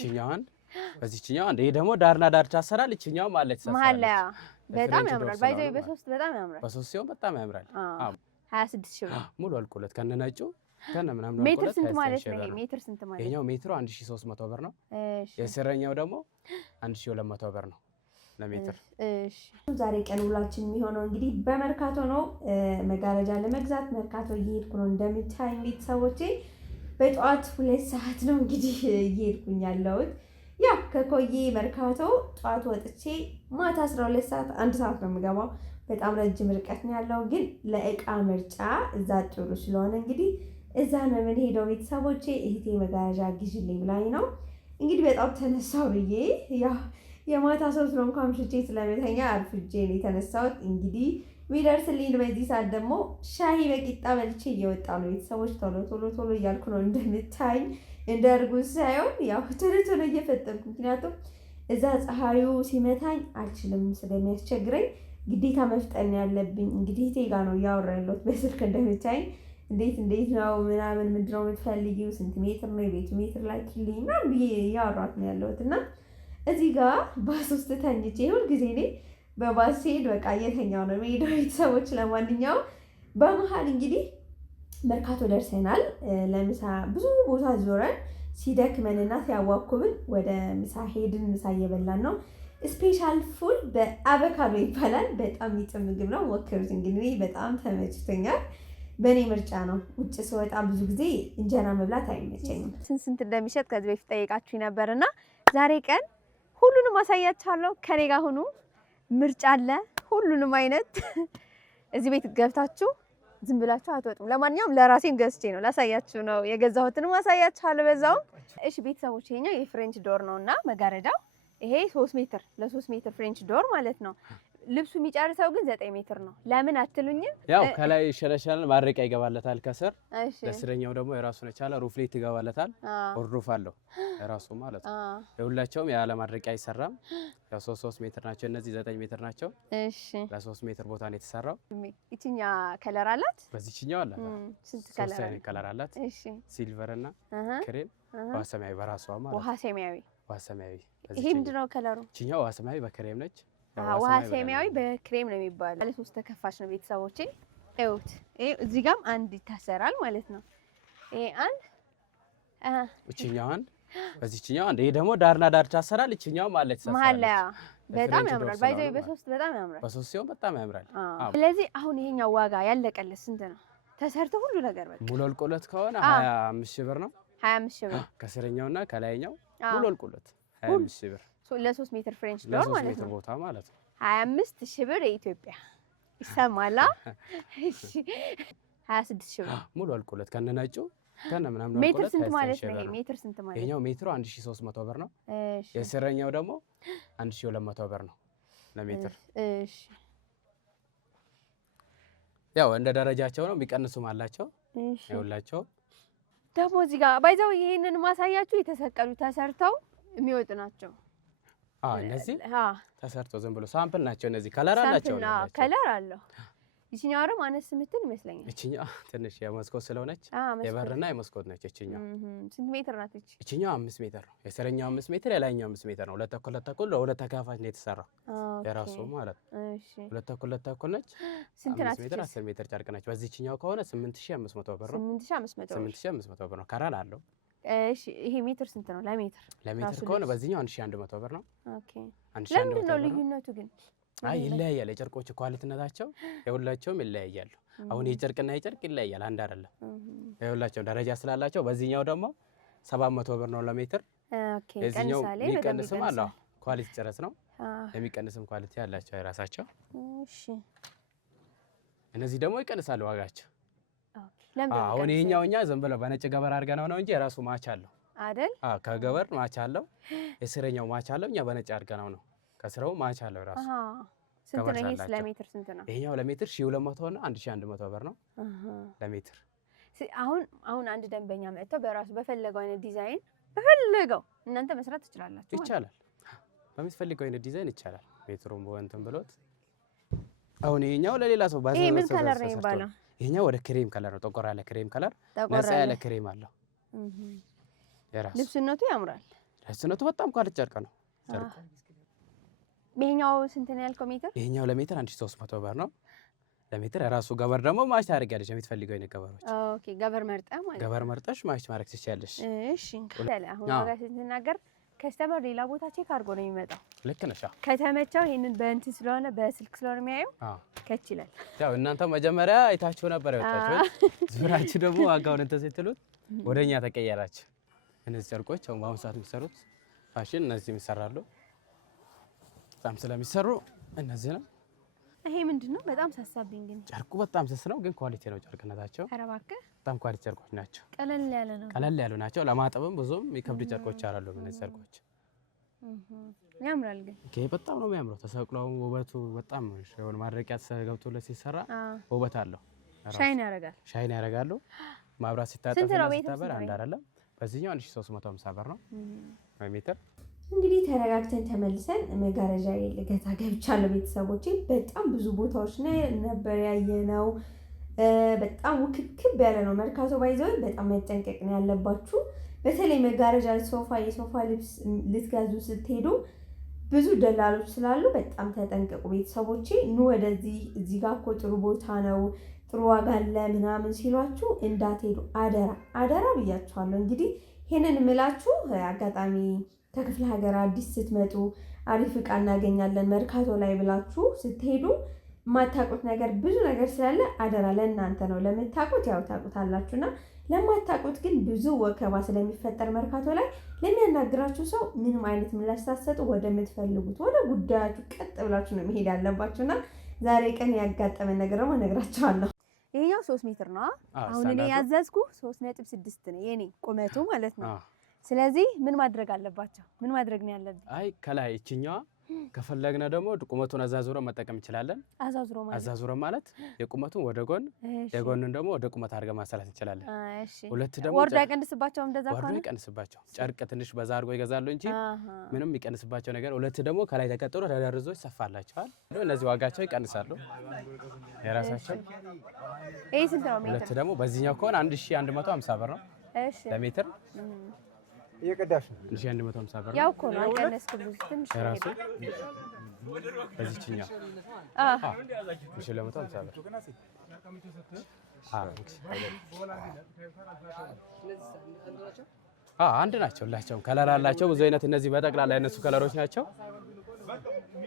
እቺኛዋን በዚህኛው ይሄ ደግሞ ዳርና ዳርቻ አሰራል እቺኛው ማለት ተሰራለች መሐላ በጣም ያምራል ባይዘው በሶስት በጣም ያምራል በሶስት ሲሆን በጣም ያምራል 26 ሺህ ብር ሙሉ አልቆለት ከነነጩ ከነ ምናምን ሜትር ስንት ማለት ነው ይሄ ሜትር ስንት ማለት ይሄኛው ሜትሩ 1300 ብር ነው እሺ የስረኛው ደግሞ 1200 ብር ነው ለሜትር እሺ ዛሬ ቀን ውላችን የሚሆነው እንግዲህ በመርካቶ ነው መጋረጃ ለመግዛት መርካቶ እየሄድኩ ነው እንደምታይ ቤተሰቦቼ በጧት 2 ሰዓት ነው እንግዲህ እየሄድኩኝ ያለሁት ያ ከኮዬ መርካቶ ጧት ወጥቼ ማታ 12 ሰዓት 1 ሰዓት ነው የምገባው በጣም ረጅም ርቀት ነው ያለው ግን ለእቃ ምርጫ እዛ ጥሩ ስለሆነ እንግዲህ እዛ ነው የምንሄደው ቤተሰቦቼ እህቴ መጋረጃ ግዢልኝ ብላኝ ነው እንግዲህ በጣም ተነሳው ብዬ ያ የማታ 3 ነው እንኳን ምሽቼ ስለመተኛ አርፍጄ ነው የተነሳሁት እንግዲህ ሚደርስልኝ በዚህ ሰዓት ደግሞ ሻይ በቂጣ በልቼ እየወጣ ነው ቤተሰቦች ቶሎ እያልኩ ነው እንደምታይ እንደርጉዝ ሳይሆን ያው ቶሎ እየፈጠንኩ ምክንያቱም እዛ ፀሐዩ ሲመታኝ አልችልም ስለሚያስቸግረኝ ግዴታ መፍጠን ያለብኝ እንግዲህ ቴጋ ነው ያወራለሁ በስልክ እንደምታይ እንዴት ነው ምናምን ምንድነው የምትፈልጊው ስንት ሜትር ነው የቤቱ ሜትር ላኪልኝ ምናምን ብዬ ያወራሁት ነው ያለሁትና እዚህ ጋር ባስ ውስጥ ተኝቼ ሁል ጊዜ እኔ በባስ ስሄድ በቃ እየተኛው ነው የምሄደው ቤተሰቦች ለማንኛውም በመሀል እንግዲህ መርካቶ ደርሰናል ለምሳ ብዙ ቦታ ዞረን ሲደክመንና ሲያዋኩብን ወደ ምሳ ሄድን ምሳ እየበላን ነው ስፔሻል ፉል በአቮካዶ ይባላል በጣም የሚጥም ምግብ ነው ሞክሩት እንግዲህ በጣም ተመችቶኛል በኔ ምርጫ ነው ውጭ ስወጣ ብዙ ጊዜ እንጀራ መብላት አይመቸኝም ስንት እንደሚሸጥ ከዚህ በፊት ጠይቃችሁ ነበርና ዛሬ ቀን ሁሉንም አሳያችኋለሁ ከኔ ጋር ሁኑ ምርጫ አለ ሁሉንም አይነት እዚህ ቤት ገብታችሁ ዝም ብላችሁ አትወጡም ለማንኛውም ለራሴም ገዝቼ ነው ላሳያችሁ ነው የገዛሁትንም አሳያችኋለሁ በዛው እሺ ቤተሰቦች ይሄኛው የፍሬንች ዶር ነውና መጋረጃው ይሄ 3 ሜትር ለ3 ሜትር ፍሬንች ዶር ማለት ነው ልብሱ የሚጨርሰው ግን 9 ሜትር ነው ለምን አትሉኝም ያው ከላይ ሸለሸል ማረቂያ ይገባለታል ከስር ለስረኛው ደግሞ የራሱን የቻለ ሩፍሌት ይገባለታል ኦርዶፍ አለው የራሱ ማለት ነው የሁላቸውም ያለ ማረቂያ አይሰራም ያው 3 ሜትር ናቸው እነዚህ 9 ሜትር ናቸው እሺ ለ3 ሜትር ቦታ ነው የተሰራው እቺኛ ከለር አላት በዚህኛው አለ ስንት ከለር አላት እሺ ሲልቨር እና ክሬም ውሃ ሰማያዊ በራሷ ማለት ውሃ ሰማያዊ ይሄ ምንድነው ከለሩ እቺኛው ውሃ ሰማያዊ በክሬም ነች ውሃ ሰማያዊ በክሬም ነው የሚባለው ባለ 3 ተከፋች ነው ቤተሰቦቼ እዩት እዚህ ጋርም አንድ ይታሰራል ማለት ነው ይሄ አንድ እቺኛው በዚህኛው ይሄ ደግሞ ዳርና ዳርቻ አሰራል እቺኛው ማለት ተሰራለች መሐላ በጣም ያምራል ባይዘው በሶስት በጣም ያምራል በሶስት ሲሆን በጣም ያምራል ስለዚህ አሁን ይሄኛው ዋጋ ያለቀለት ስንት ነው ተሰርቶ ሁሉ ነገር በቃ ሙሉ አልቆለት ከሆነ 25 ሺህ ብር ነው 25 ሺህ ብር ከስረኛውና ከላይኛው ሙሉ አልቆለት 25 ሺህ ብር ለ3 ሜትር ፍሬንች ዶር ማለት ነው ቦታ ማለት ነው 25 ሺህ ብር የኢትዮጵያ ይሰማላ እሺ 26 ሺህ ብር ሙሉ አልቆለት ከነነጩ ከነ ምናምን ነው ሜትር ስንት ማለት ነው ይሄ ሜትር ስንት ማለት ነው ይሄኛው ሜትሩ 1300 ብር ነው እሺ የስረኛው ደግሞ 1200 ብር ነው ለሜትር እሺ ያው እንደ ደረጃቸው ነው የሚቀንሱም አላቸው እሺ ይኸውላቸው ደግሞ እዚህ ጋር ባይዘው ይሄንን ማሳያችሁ የተሰቀሉ ተሰርተው የሚወጡ ናቸው እነዚህ ተሰርቶ ዝም ብሎ ሳምፕል ናቸው እነዚህ ከለር አላቸው ከለር አለው እቺኛው ደግሞ አነስ ምትል ይመስለኛል እቺኛው ትንሽ የመስኮት ስለሆነች የበርና የመስኮት ነች እቺኛው ስንት ሜትር ናት እቺኛው 5 ሜትር ነው የሰረኛው 5 ሜትር የላይኛው 5 ሜትር ነው ሁለት ተኩል ለሁለት ተካፋች ነው የተሰራው የራሱ ማለት እሺ ሁለት ተኩል ነች ስንት ናት 5 ሜትር 10 ሜትር ጨርቅ ነች በዚህኛው ከሆነ 8500 ብር ነው 8500 ብር ነው ከለር አለው እሺ ይሄ ሜትር ስንት ነው ለሜትር ከሆነ በዚህኛው 1100 ብር ነው ኦኬ 1100 ለምን ነው ልዩነቱ ግን ይለያያል የጨርቆቹ ኳሊቲነታቸው የሁላቸውም ይለያያሉ አሁን የጨርቅና የጨርቅ ይለያያል አንድ አይደለም የሁላቸው ደረጃ ስላላቸው በዚህኛው ደግሞ 700 ብር ነው ለሜትር ኦኬ የዚህኛው የሚቀንስም አለ ኳሊቲ ጨረስ ነው የሚቀንስም ኳሊቲ ያላቸው የራሳቸው እሺ እነዚህ ደግሞ ይቀንሳሉ ዋጋቸው አሁን ይሄኛውኛ ዝም ብለው በነጭ ገበር አድርገናው ነው እንጂ የራሱ ማች አለው አይደል ከገበር ማች አለው የስረኛው ማች አለው እኛ በነጭ አድርገናው ነው ከስራው ማች አለው ራሱ ስንት ነው ይሄ ለሜትር ስንት ነው ይሄኛው ለሜትር 1200 እና 1100 ብር ነው ለሜትር አሁን አንድ ደንበኛ መጥቶ በራሱ በፈለገው አይነት ዲዛይን በፈለገው እናንተ መስራት ትችላላችሁ ይቻላል በሚፈልገው አይነት ዲዛይን ይቻላል ሜትሩን በወንተን ብሎት አሁን ይሄኛው ለሌላ ሰው ባዘዘ ይሄ ምን ከለር ነው የሚባለው ይሄኛው ወደ ክሬም ከለር ነው ጠቆር ያለ ክሬም ከለር ነፃ ያለ ክሬም አለው የራሱ ልብስነቱ ያምራል ለስነቱ በጣም ኳሊቲ ጨርቅ ነው። ጨርቁ ይሄኛው ስንት ነው ያልከው ሜትር? ይሄኛው ለሜትር 1300 ብር ነው። ለሜትር ራሱ ገበር ደግሞ ማች ታደርጊያለሽ የምትፈልገው አይነት ገበሮች። ኦኬ ገበር መርጠህ ማለት ገበር መርጠሽ ማች ማድረግ ትችያለሽ። እሺ አሁን ዋጋ ስትናገር ከስተመር ሌላ ቦታ ቼክ አድርጎ ነው የሚመጣው። ልክ ነሽ። ከተመቸው ይሄንን በእንትን ስለሆነ በስልክ ስለሆነ የሚያየው ከች ይላል። ያው እናንተ መጀመሪያ አይታችሁ ነበር ያወጣችሁት፣ ዙራችሁ ደግሞ ዋጋውን እንትን ስትሉት ወደኛ ተቀየራችሁ። እነዚህ ጨርቆች አሁን በአሁኑ ሰዓት የሚሰሩት ፋሽን እነዚህ ይሰራሉ። በጣም ስለሚሰሩ እነዚህ ነው። ይሄ ምንድነው? በጣም ሳሳብኝ ግን ጨርቁ በጣም ስስ ነው፣ ግን ኳሊቲ ነው ጨርቅነታቸው። ኧረ እባክህ በጣም ኳሊቲ ጨርቆች ናቸው። ቀለል ያለ ነው። ቀለል ያሉ ናቸው። ለማጠብም ብዙም የሚከብዱ ጨርቆች አይደሉም እነዚህ ጨርቆች። ያምራል ግን በጣም ነው የሚያምረው። ተሰቅለው ውበቱ በጣም ነው። ማድረቂያ ገብቶለት ሲሰራ ውበት አለው። ሻይን ያደርጋሉ። ማብራት ሲታጠፍ ሲታበር አንድ አይደለም። በዚህኛው 1350 ብር ነው ሜትር። እንግዲህ ተረጋግተን ተመልሰን መጋረጃ ልገዛ ገብቻለሁ ቤተሰቦቼ። በጣም ብዙ ቦታዎች ነበር ያየነው። በጣም ውክብክብ ያለ ነው መርካቶ። ባይዘው በጣም መጠንቀቅ ነው ያለባችሁ። በተለይ መጋረጃ፣ ሶፋ፣ የሶፋ ልብስ ልትገዙ ስትሄዱ ብዙ ደላሎች ስላሉ በጣም ተጠንቀቁ ቤተሰቦቼ። ኑ ወደዚህ፣ እዚህ ጋር እኮ ጥሩ ቦታ ነው፣ ጥሩ ዋጋ አለ ምናምን ሲሏችሁ እንዳትሄዱ አደራ አደራ ብያችኋለሁ። እንግዲህ ይሄንን ምላችሁ አጋጣሚ ከክፍለ ሀገር አዲስ ስትመጡ አሪፍ እቃ እናገኛለን መርካቶ ላይ ብላችሁ ስትሄዱ የማታውቁት ነገር ብዙ ነገር ስላለ አደራ ለእናንተ ነው። ለምታውቁት ያው ታውቁታላችሁና ለማታውቁት ግን ብዙ ወከባ ስለሚፈጠር መርካቶ ላይ ለሚያናግራችሁ ሰው ምንም አይነት ምላሽ ሳትሰጡ ወደምትፈልጉት ወደ ጉዳያችሁ ቀጥ ብላችሁ ነው መሄድ ያለባችሁና ዛሬ ቀን ያጋጠመን ነገር ደግሞ እነግራችኋለሁ። ይሄኛው 3 ሜትር ነው። አሁን እኔ ያዘዝኩ 3.6 ነው የኔ ቁመቱ ማለት ነው። ስለዚህ ምን ማድረግ አለባቸው? ምን ማድረግ ነው ያለብን? አይ ከላይ እቺኛዋ ከፈለግነ ደግሞ ቁመቱን አዛዙሮ መጠቀም እንችላለን። አዛዙሮ ማለት የቁመቱን ወደ ጎን የጎንን ደግሞ ወደ ቁመት አድርገን ማሰራት እንችላለን። እሺ ሁለት ደግሞ ወርዶ አይቀንስባቸው። እንደዛ ከሆነ ወርዶ አይቀንስባቸው። ጨርቅ ትንሽ በዛ አድርጎ ይገዛሉ እንጂ ምንም የሚቀንስባቸው ነገር። ሁለት ደግሞ ከላይ ተቀጥሎ ተደርዞ ይሰፋላቸዋል። እነዚህ ዋጋቸው ይቀንሳሉ የራሳቸው። ይሄ ስንት ነው ሜትር? ሁለት ደግሞ በዚህኛው ከሆነ 1150 ብር ነው ለሜትር። እየቀዳሽ ነው 1150 ብር ያው እኮ ነው አልቀነስኩም። ትንሽ ራሱ በዚህኛው 1150 ብር አንድ ናቸው። ሁላቸውም ከለር አላቸው ብዙ አይነት። እነዚህ በጠቅላላ የነሱ ከለሮች ናቸው።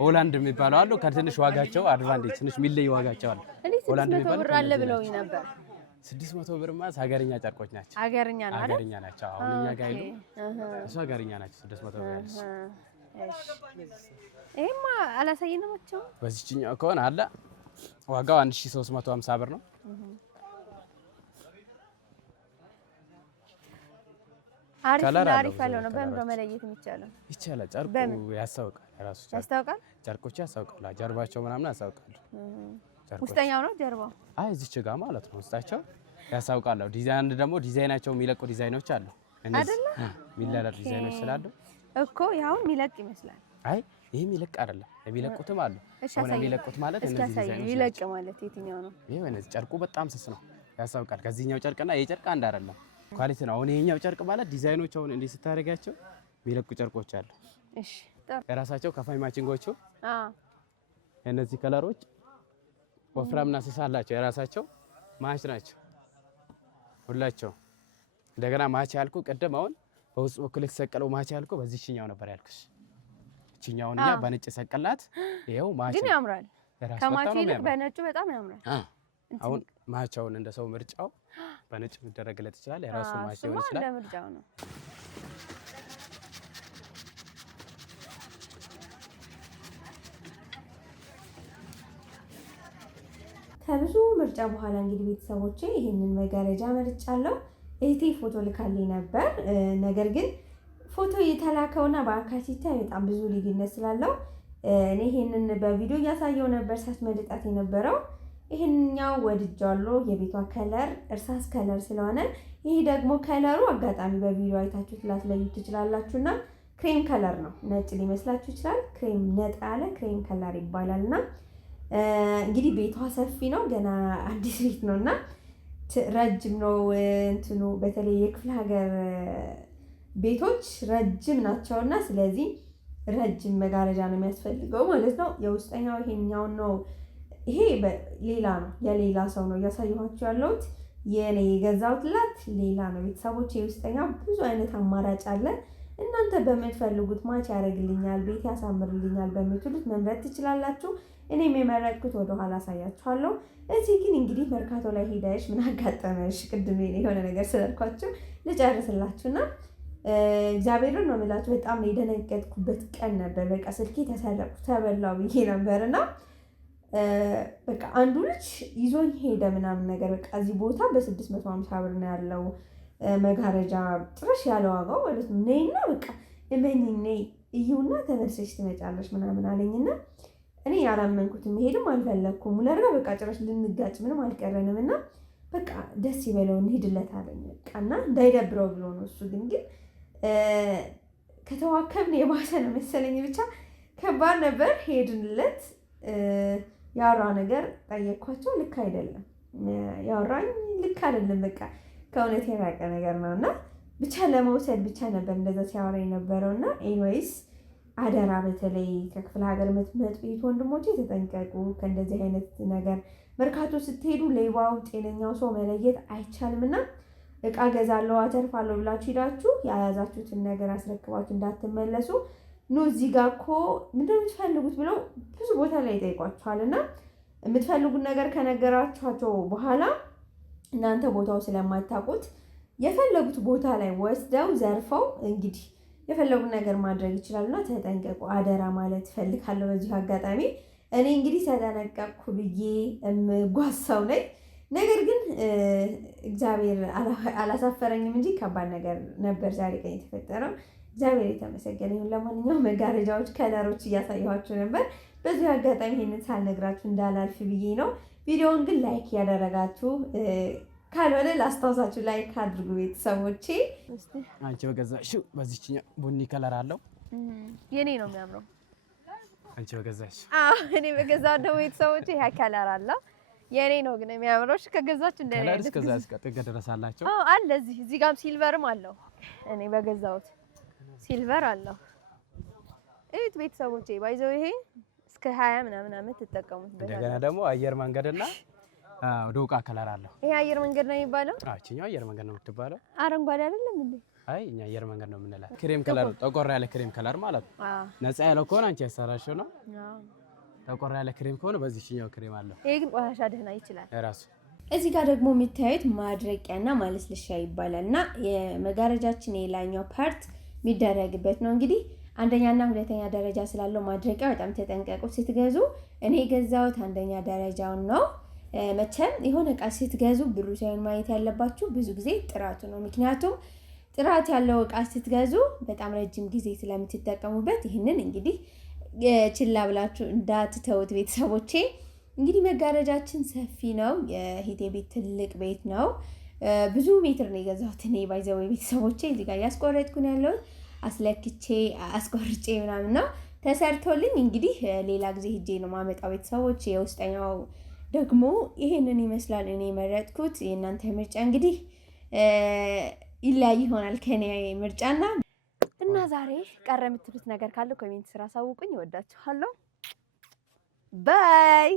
ሆላንድ የሚባለው አሉ። ከትንሽ ዋጋቸው አድቫንቴጅ ትንሽ ሚለይ ዋጋቸው አሉ። ሆላንድ የሚባለው ብር አለ ብለውኝ ነበር። 600 ብር ማለት ሀገርኛ ጨርቆች ናቸው። ሀገርኛ ነው አይደል? ሀገርኛ ናቸው። አሁን እኛ ጋር ይሉ እሱ ሀገርኛ ናቸው። 600 ብር ያለሽ። እሺ ይሄማ አላሳየናቸው። በዚህኛው ከሆነ አለ ዋጋው 1350 ብር ነው። አሪፍ ያለው ነው። በምን ነው መለየት የሚቻለው? ይቻላል። ጨርቁ ያሳውቃል። ራሱ ያስታውቃል። ጨርቆቹ ያሳውቃል። ጀርባቸው ምናምን ያሳውቃሉ። ውስጠኛው ነው ጀርባው? አይ እዚች ጋር ማለት ነው። ውስጣቸው ያሳውቃሉ። ዲዛይን ደግሞ ዲዛይናቸው የሚለቁ ዲዛይኖች አሉ። እነዚህ የሚለቀቅ ዲዛይኖች ስላሉ እኮ ያው የሚለቅ ይመስላል። አይ ይሄ የሚለቅ አይደለም። የሚለቁትም አሉ። አሁን የሚለቁት ማለት እነዚህ ዲዛይኖች የሚለቅ ማለት የትኛው ነው? ይሄ እነዚህ ጨርቁ በጣም ስስ ነው፣ ያሳውቃል። ከዚህኛው ጨርቅና ይሄ ጨርቅ አንድ አይደለም፣ ኳሊቲ ነው። አሁን ይሄኛው ጨርቅ ማለት ዲዛይኖች አሁን እንዲህ ስታደርጋቸው የሚለቁ ጨርቆች አሉ። እሺ የራሳቸው ከፋይ ማቺንጎቹ እነዚህ ከለሮች ወፍራምና ስስ አላቸው። የራሳቸው ማች ናቸው ሁላቸው። እንደገና ማች ያልኩ ቅድም አሁን በውስጥ በኩል የተሰቀለው ማች ያልኩ በዚህኛው ነበር ያልኩሽ። እቺኛውን እኛ በነጭ ሰቀላት። ይሄው ማች ግን ያምራል። ከማች ይልቅ በነጩ በጣም ያምራል። አሁን ማቻውን እንደ ሰው ምርጫው በነጭ መደረግለት ይችላል። የራሱ ማች ሊሆን ይችላል። እንደ ምርጫው ነው። ከብዙ ምርጫ በኋላ እንግዲህ ቤተሰቦቼ ይህንን መጋረጃ መርጫለሁ። እህቴ ፎቶ ልካልኝ ነበር። ነገር ግን ፎቶ የተላከውና በአካል ሲታይ በጣም ብዙ ልዩነት ስላለው እኔ ይሄንን በቪዲዮ እያሳየው ነበር ሳትመልጣት የነበረው። ይሄንኛው ወድጃለሁ። የቤቷ ከለር እርሳስ ከለር ስለሆነ ይሄ ደግሞ ከለሩ አጋጣሚ በቪዲዮ አይታችሁት ላትለዩት ትችላላችሁና ክሬም ከለር ነው። ነጭ ሊመስላችሁ ይችላል። ክሬም ነጣ ያለ ክሬም ከለር ይባላልና እንግዲህ ቤቷ ሰፊ ነው። ገና አዲስ ቤት ነውና ረጅም ነው እንትኑ። በተለይ የክፍለ ሀገር ቤቶች ረጅም ናቸውና ስለዚህ ረጅም መጋረጃ ነው የሚያስፈልገው ማለት ነው። የውስጠኛው ይሄኛው ነው። ይሄ ሌላ ነው፣ የሌላ ሰው ነው እያሳየኋችሁ ያለሁት። የኔ የገዛሁትላት ሌላ ነው ቤተሰቦች። የውስጠኛው ብዙ አይነት አማራጭ አለ። እናንተ በምትፈልጉት ማች ያደርግልኛል፣ ቤት ያሳምርልኛል በምትሉት መምረጥ ትችላላችሁ። እኔም የመረጥኩት ወደኋላ አሳያችኋለሁ። እዚህ ግን እንግዲህ መርካቶ ላይ ሄደሽ ምን አጋጠመሽ? ቅድም የሆነ ነገር ስላልኳችሁ ልጨርስላችሁና እግዚአብሔርን ነው የምላችሁ። በጣም ነው የደነገጥኩበት ቀን ነበር። በቃ ስልኬ ተሰረቁ ተበላው ብዬ ነበርና በቃ አንዱ ልጅ ይዞኝ ሄደ ምናምን ነገር። በቃ እዚህ ቦታ በ650 ብር ነው ያለው መጋረጃ ጥረሽ ያለ ዋጋው ማለት ነው። ነይና በቃ እመኚኝ ነይ እዩና ተመልሰሽ ትመጫለሽ ምናምን አለኝና እኔ ያላመንኩት መሄድም አልፈለኩም። ለርጋ በቃ ጭራሽ ልንጋጭ ምንም አልቀረንም እና በቃ ደስ ይበለው እንሂድለት አለኝ። በቃና እንዳይደብረው ብሎ ነው እሱ ግን ከተዋከብን የባሰ ነው መሰለኝ። ብቻ ከባድ ነበር። ሄድንለት። ያወራ ነገር ጠየኳቸው። ልክ አይደለም ያወራኝ ልክ አይደለም። በቃ ከእውነት የራቀ ነገር ነው እና ብቻ ለመውሰድ ብቻ ነበር እንደዛ ሲያወራ የነበረው እና ኤኒዌይስ አደራ በተለይ ከክፍለ ሀገር የምትመጡ ወንድሞቼ ተጠንቀቁ ከእንደዚህ አይነት ነገር። መርካቶ ስትሄዱ ሌባው ጤነኛው ሰው መለየት አይቻልምና እቃ ገዛለሁ አተርፋለሁ ብላችሁ ሄዳችሁ የያዛችሁትን ነገር አስረክባችሁ እንዳትመለሱ። ኑ እዚህ ጋር እኮ ምንድን ነው የምትፈልጉት ብለው ብዙ ቦታ ላይ ይጠይቋችኋልና የምትፈልጉት ነገር ከነገራችኋቸው በኋላ እናንተ ቦታው ስለማታውቁት የፈለጉት ቦታ ላይ ወስደው ዘርፈው እንግዲህ የፈለጉት ነገር ማድረግ ይችላሉና ተጠንቀቁ አደራ ማለት ፈልጋለሁ በዚህ አጋጣሚ። እኔ እንግዲህ ተጠነቀቅኩ ብዬ የምጓዝ ሰው ነኝ። ነገር ግን እግዚአብሔር አላሳፈረኝም እንጂ ከባድ ነገር ነበር ዛሬ ቀን የተፈጠረው። እግዚአብሔር የተመሰገነ ይሁን። ለማንኛውም መጋረጃዎች፣ ከለሮች እያሳየኋችሁ ነበር። በዚህ አጋጣሚ ይሄንን ሳልነግራችሁ እንዳላልፍ ብዬ ነው። ቪዲዮውን ግን ላይክ ያደረጋችሁ ካልሆነ ላስታውሳችሁ ላይክ አድርጉ ቤተሰቦቼ። አንቺ በገዛሽው በዚህኛ ቡኒ ከለር አለው የኔ ነው የሚያምረው። አንቺ በገዛሽ? አዎ እኔ በገዛው ደግሞ ቤተሰቦቼ ይሄ ከለር አለው የኔ ነው ግን የሚያምረው። እሺ ከገዛችሁ እንደ ከለር እስከዛ እስከጥግ ድረስ አላቸው። አዎ አለ እዚህ ጋርም ሲልቨርም አለው። እኔ በገዛውት ሲልቨር አለው። እዩት ቤተሰቦቼ ባይዘው ይሄ እስከ 20 ምናምን አመት ተጠቀሙት። እንደገና ደግሞ አየር መንገድና ዶቃ ከለር አለው። ይሄ አየር መንገድ ነው የሚባለው? አዎ እኛው አየር መንገድ ነው የምትባለው። አረንጓዴ አይደለም እንዴ? አይ እኛ አየር መንገድ ነው የምንላት። ክሬም ከለር ጠቆር ያለ ክሬም ከለር ማለት ነው። ነፃ ያለው ከሆነ አንቺ ያሰራሽው ነው። ጠቆር ያለ ክሬም ከሆነ በዚህኛው ክሬም አለው። ይሄ ግን ቆሻሻ ደህና ይችላል ራሱ። እዚህ ጋር ደግሞ የሚታዩት ማድረቂያና ማለስለሻ ይባላልና የመጋረጃችን የላይኛው ፓርት የሚደረግበት ነው። እንግዲህ አንደኛና ሁለተኛ ደረጃ ስላለው ማድረቂያ በጣም ተጠንቀቁ ስትገዙ። እኔ የገዛሁት አንደኛ ደረጃውን ነው። መቼም የሆነ እቃ ስትገዙ ብሩ ሳይሆን ማየት ያለባችሁ ብዙ ጊዜ ጥራቱ ነው። ምክንያቱም ጥራት ያለው እቃ ስትገዙ በጣም ረጅም ጊዜ ስለምትጠቀሙበት ይህንን እንግዲህ ችላ ብላችሁ እንዳትተውት ቤተሰቦቼ። እንግዲህ መጋረጃችን ሰፊ ነው። የሂቴ ቤት ትልቅ ቤት ነው። ብዙ ሜትር ነው የገዛሁት እኔ ባይዘው ቤተሰቦቼ። እዚህ ጋር ያስቆረጥኩ ነው ያለው አስለክቼ አስቆርጬ ምናምን ነው ተሰርቶልኝ። እንግዲህ ሌላ ጊዜ ሂጄ ነው ማመጣው ቤተሰቦቼ። የውስጠኛው ደግሞ ይሄንን ይመስላል። እኔ መረጥኩት። የእናንተ ምርጫ እንግዲህ ይለያይ ይሆናል ከኔ ምርጫና እና ዛሬ ቀረ የምትሉት ነገር ካለ ኮሜንት ስራ አሳውቁኝ። እወዳችኋለሁ። ባይ